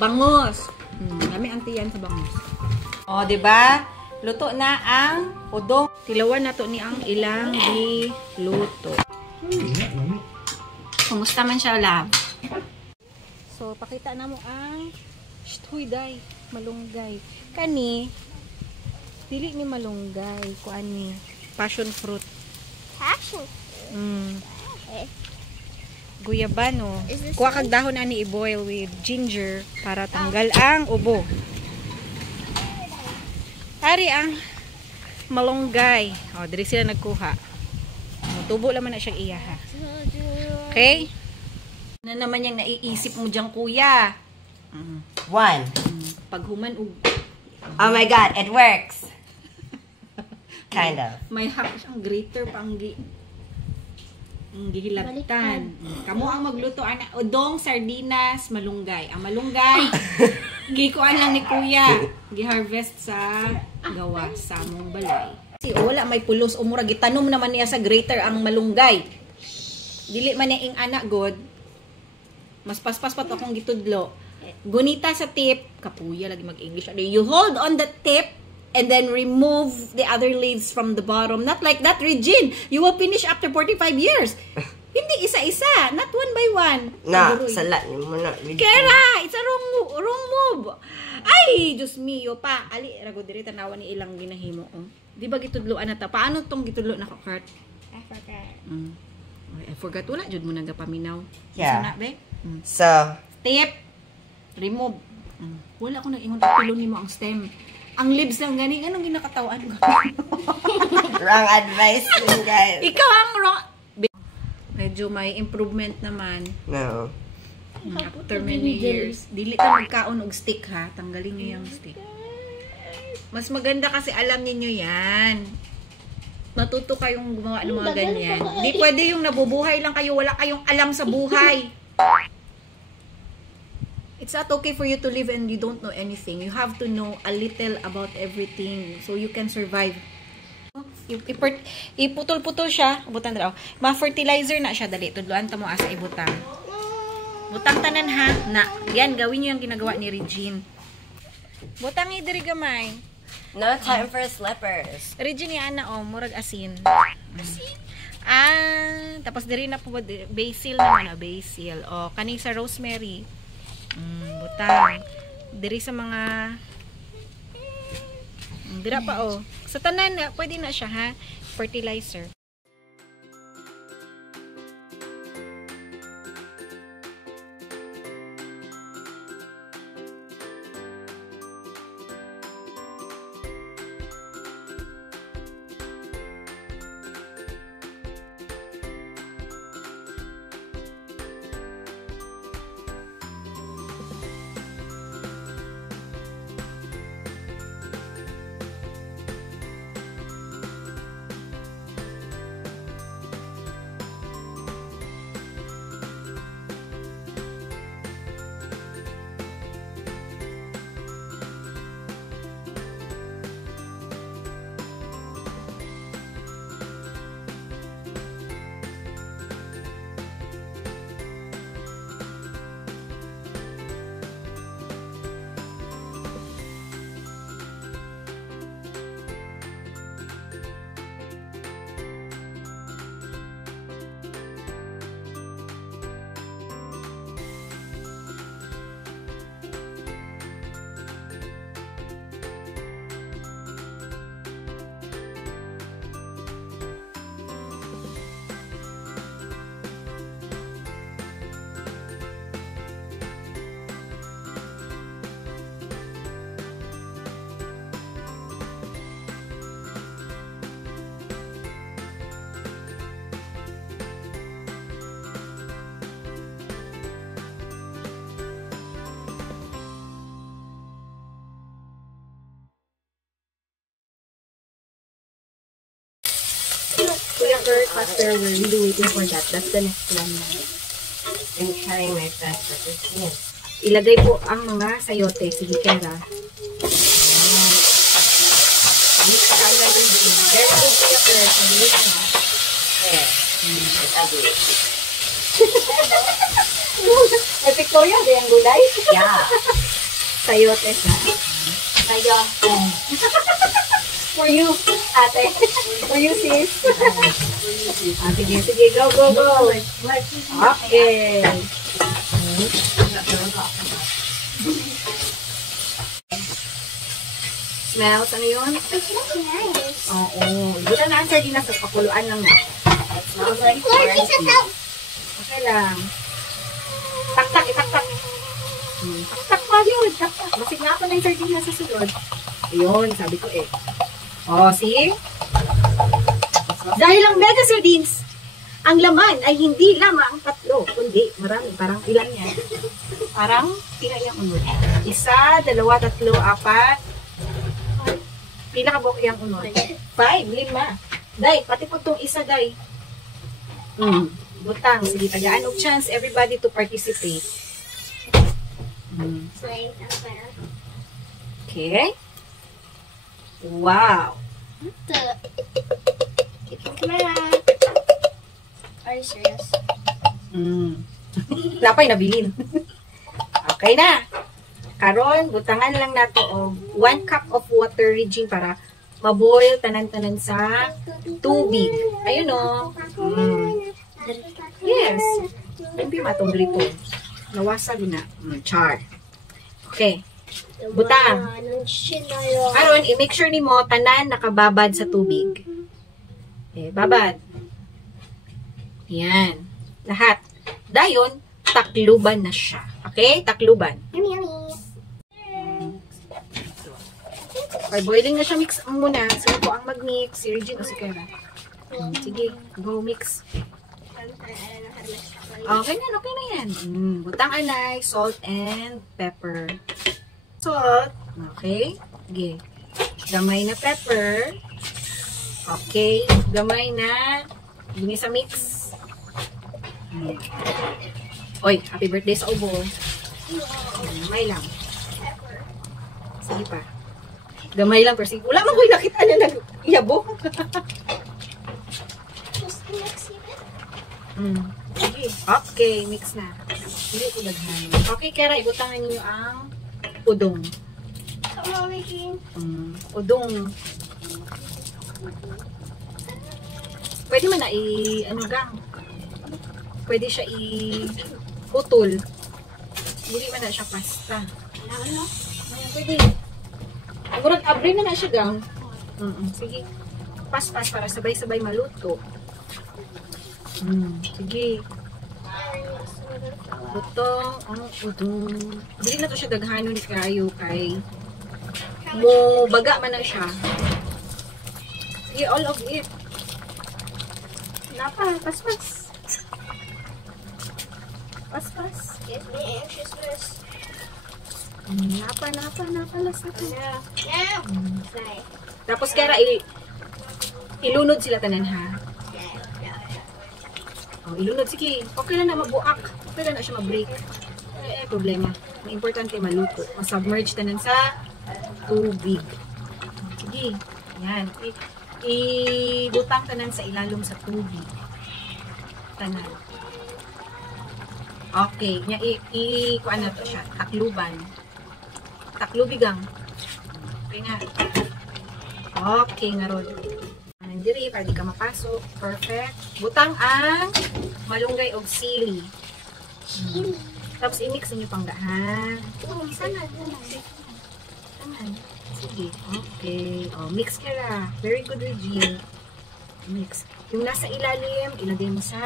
Bangus. Kami anti yan sa bangus. O, diba? Luto na ang udong. Tilawan na to ni ang ilang luto. Kumusta man siya, love? So, pakita na mo ang day, malunggay. Kani, dili ni malunggay. Kuan ni, passion fruit. Passion? Guyabano. Kuha kag dahon ani i-boil with ginger para tanggal ang ubo. Ari ang malunggay. O, diri sila nagkuha. Tubo naman na siyang iyaha. Okay? Ano naman yung naiisip mo dyan, kuya? One. Paghuman Oh my God, it works. Kind of. May hack siyang grater panggi. Gihilabtan. Kamu ang magluto ana udong, sardinas, malunggay. Ang malunggay gikuan lang ni kuya. Gi-harvest sa gawa sa among balay. Kasi wala may pulos o mura gitanom naman niya sa grater ang malunggay. Dili man ing anak god. Mas paspas pa to akong gitudlo. Gunita sa tip, kapuya lagi mag-English. You hold on the tip and then remove the other leaves from the bottom. Not like that, Regine. You will finish after 45 years. Hindi isa-isa. Not one by one. Na, salat ni mo na. Kera, it's a wrong move. Ay, Diyos mio pa. Ali, rago diri tanawa ni ilang ginahimo. Di ba gitudloan na ta? Paano tong gitudlo na Kurt? I forgot. I forgot. Wala, jud mo nagapaminaw. Yeah. Sana, be? So, tip. Remove. Wala ko nag-ingon. Pilon ni mo ang stem. Ang leaves lang gani, anong ginakatawan ko? wrong advice din, guys. Ikaw ang wrong. Medyo may improvement naman. No. After many years. Dili ta magkaon og stick ha. Tanggalin niyo yung stick. Mas maganda kasi alam niyo yan. Matuto kayong gumawa ng mga ganyan. Di pwede yung nabubuhay lang kayo, wala kayong alam sa buhay. It's not okay for you to live and you don't know anything. You have to know a little about everything so you can survive. Iputol-putol siya. Butang daw. Ma-fertilizer na siya. Dali. Tudloan ta mo asa ibutang. Butang tanan ha. Na. Yan. Gawin nyo yung ginagawa ni Regine. Butang diri gamay. No time for slippers. Regine yan na murag asin. Asin? Tapos diri na po basil naman. Basil. Kaning sa rosemary. Butang. Diri sa mga dira pa sa tanan pwede na siya ha. Fertilizer. Kuya Kurt, after we're really waiting for that, that's the next one na. I'm trying my best at this point. Ilagay po ang mga sayote. Sige, Kera. Mix ka agad yung beans. Very good Kuya Kurt. Mabilis na. There. It's ugly. Ay, Victoria, di ang gulay? Yeah. Sayote siya. Sayo. For you, ate. For you, sis. Sige, sige. Go, go, go. Okay. Smells, ano yun? It's looking nice. Oo. Buta na ang sardinas sa pakuluan lang na. Smells like Lord, kiss us out. Okay lang. Tak-tak, itak-tak. Tak-tak pa yun. Tak-tak. Basig na ako na yung sardinas sa sulod. Ayun, sabi ko eh. Oh, see? Dahil ang mega sardines, ang laman ay hindi lamang 3, kundi marami. Parang ilan yan? Parang pila yung unod. 1, 2, 3, 4. Pila ka buok yung unod? 5, 5. Day, pati po itong isa, day. Butang. Sige, tagaan og chance everybody to participate. Slave empire. Okay. Wow. What the? Camera. Are you serious? Lapay nabilin. Okay na. Karon, butangan lang nato og 1 cup of water, Regine, para maboil tanan-tanan sa tubig. Ayun o. Yes. Hindi matong drito. Nawasag na. Char. Okay. Butang. Karon, i-make sure ni mo tanan nakababad sa tubig. Okay, babad. Yan. Lahat. Dayon, takluban na siya. Okay? Takluban. Yummy, yummy. Okay, boiling na siya. Mix ang muna. Sino po ang mag-mix? Si Regine o si Kera? Sige, go mix. Okay na, okay na yan. Butang anay, salt and pepper. Salt. Okay. Sige. Gamay na pepper. Okay. Gamay na. Gini sa mix. Oy, happy birthday sa ubo. Gamay lang. Sige pa. Gamay lang, pero sige. Wala man ko'y nakita niya nag-iyabo. Just mix it. Sige. Okay, mix na. Hindi ko daghan. Okay, Kera, ibutangan niyo ang udong. Come on, Regine. Udong. Pwede man na ano gang. Pwede siya putol. Hindi man na siya pasta. Ano? Ayan, pwede. Murag abre na na siya gang. Sige. Pas-pas para sabay-sabay maluto. Sige. Butong ang udong. Dili na to siya daghanon kayo kay mo baga man na siya. Sige, all of it. Napa, pas-pas. Pas-pas. Gives me anxiousness. Napa, lasa ka. Yeah. Sorry. Tapos kaya ilunod sila tanan ha. Oh, ilunod, sige. Okay na mabuak. Okay na siya ma-break. Problema. Ang importante maluto. Ma-submerge tanan sa tubig. Sige. Yan. Ibutang tanan sa ilalom sa tubig. Tanan. Okay. Nya kuan na to siya. Takluban. Taklubigang. Okay na. Okay nga ron. Diri, para di ka mapasok. Perfect. Butang ang malunggay o sili. Tapos i-mix ninyo pang daan. Sana. Sige. Okay. Oh, mix ka na. Very good, Regine. Mix. Yung nasa ilalim, ilagay mo sa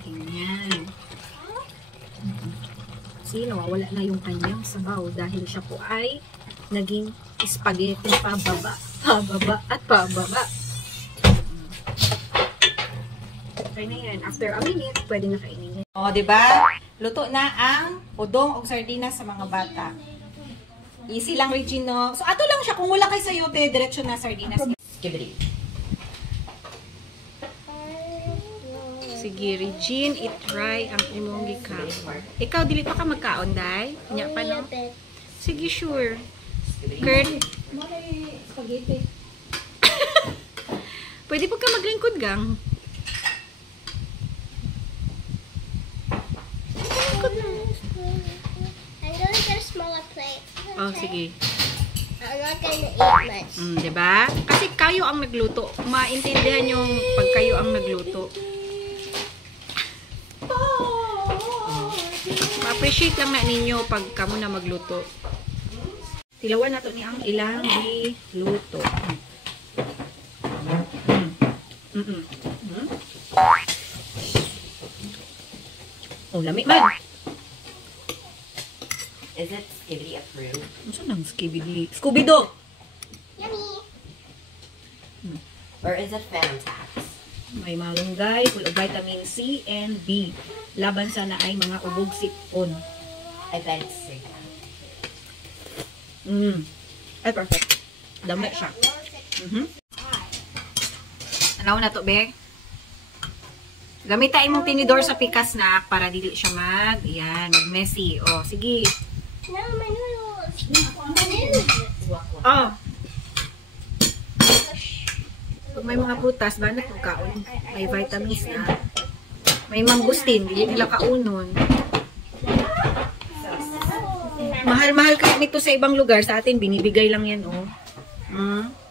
ganyan. See, nawawala na yung kanyang sabaw dahil siya po ay naging spaghetti pababa. Pababa at pababa. Okay na yan. After a minute, pwede na kainin. O, diba? Luto na ang udong o sardinas sa mga bata. Easy lang, Regino. So, ato lang siya. Kung wala kay sayote, diretso na sardinas. Skibidi. Sige, Regine, i-try ang imong gikaon. Ikaw, dili pa ka magkaon, day? Nya pa, no? Sige, sure. Kurt? Spaghetti. Pwede po ka maglingkod, gang. I'm gonna get a smaller plate. Oh, Okay? sige. I'm not gonna eat much. Diba? Kasi kayo ang nagluto. Maintindihan yung pag kayo ang nagluto. Ma-appreciate lang na ninyo pag kamo na magluto. Tilawan na to ni ang ilang giluto. Oh, lami man. Is it Skibidi approved? Ano sa nang skibidi? Scooby-Doo! Yummy. Or is it Phantom Tax? May malunggay, full of vitamin C and B. Laban sana ay mga ubog sipon. I bet it's Sig. Ay, perfect. Dami siya. Ano na to, be? Gamitain mong tinidor sa pikas na para dili siya mag-messy. O, sige. No, my noodles. My noodles. Oh. Pag may mga prutas, banat kung kaon. May vitamins na. May mangustin, hindi nila kaunon. Mahal-mahal kayo nito sa ibang lugar. Sa atin, binibigay lang yan, oh.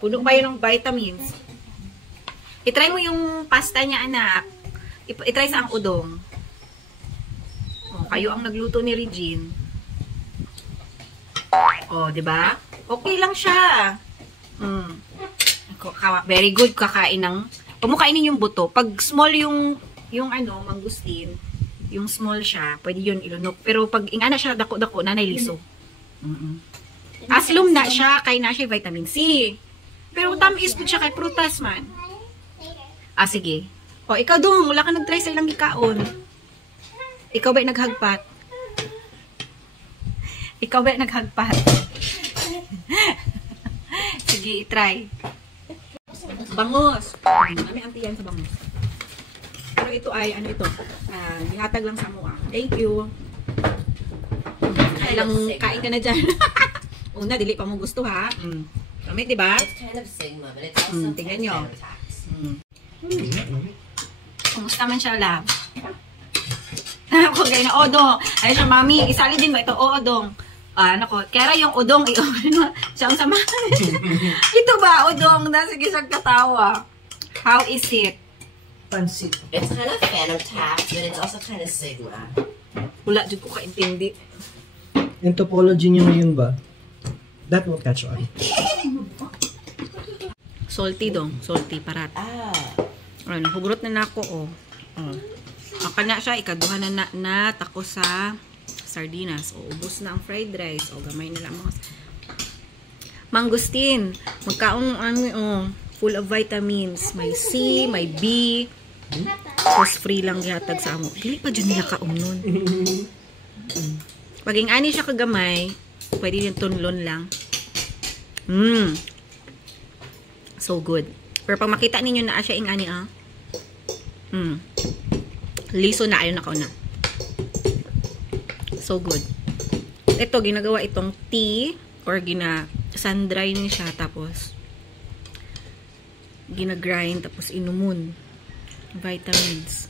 Puno pa yun ng vitamins. I-try mo yung pasta niya, anak. I-try sa ang udong. Oh, kayo ang nagluto ni Regine. Oh, 'di ba? Okay lang siya. Very good kakain ng. Pumukainin yung buto. Pag small yung mangustin, yung small siya, pwede yun ilunok. Pero pag ingana siya dako-dako, nanay liso. Aslum na siya, kay na siya vitamin C. Pero tamis po siya kay prutas man. Ah, sige. O, ikaw dong, wala ka nag-try sa ilang ikaon. Ikaw ba'y naghagpat? Ikaw ba'y naghagpat? Sige, i-try. Bangos. Kami antiyan sa bangos. Pero ito ay, ano ito? Ihatag lang sa mua. Thank you. Kailang kain ka na dyan. Una, dili pa mo gusto ha. Kami, diba? It's kind of Sigma, but it's also Tingnan nyo. Phantom Tax. Kumusta man siya, love? Ako, gaya na, odong. Ay siya, mami, isali din ba ito? Odong. Nako, kaya yung odong, siya ang sama. Ito ba, odong? Sige siya katawa. How is it? Pansit. It's kind of Phantom Tax, but it's also kind of Sigma. Wala, dyan ko kaintindi. Yung topology niyo ngayon ba? That will catch on. Salty dong. Salty, parat. Nahugrot na nako, oh. Aka na siya, ikaduha na tako sa sardinas. O, ubos na ang fried rice. O, gamay na lang mga mangustin. Magkaon, full of vitamins. May C, may B. Tapos free lang gihatag sa amo. Dili pa dyan nila kaunon. Pag ani siya kagamay, pwede yung tunlon lang. So good. Pero pag makita ninyo na siya ani, liso na ayon na kauna. So good. Ito, ginagawa itong tea or sun-dry niya siya tapos ginagrind tapos inumon. Vitamins.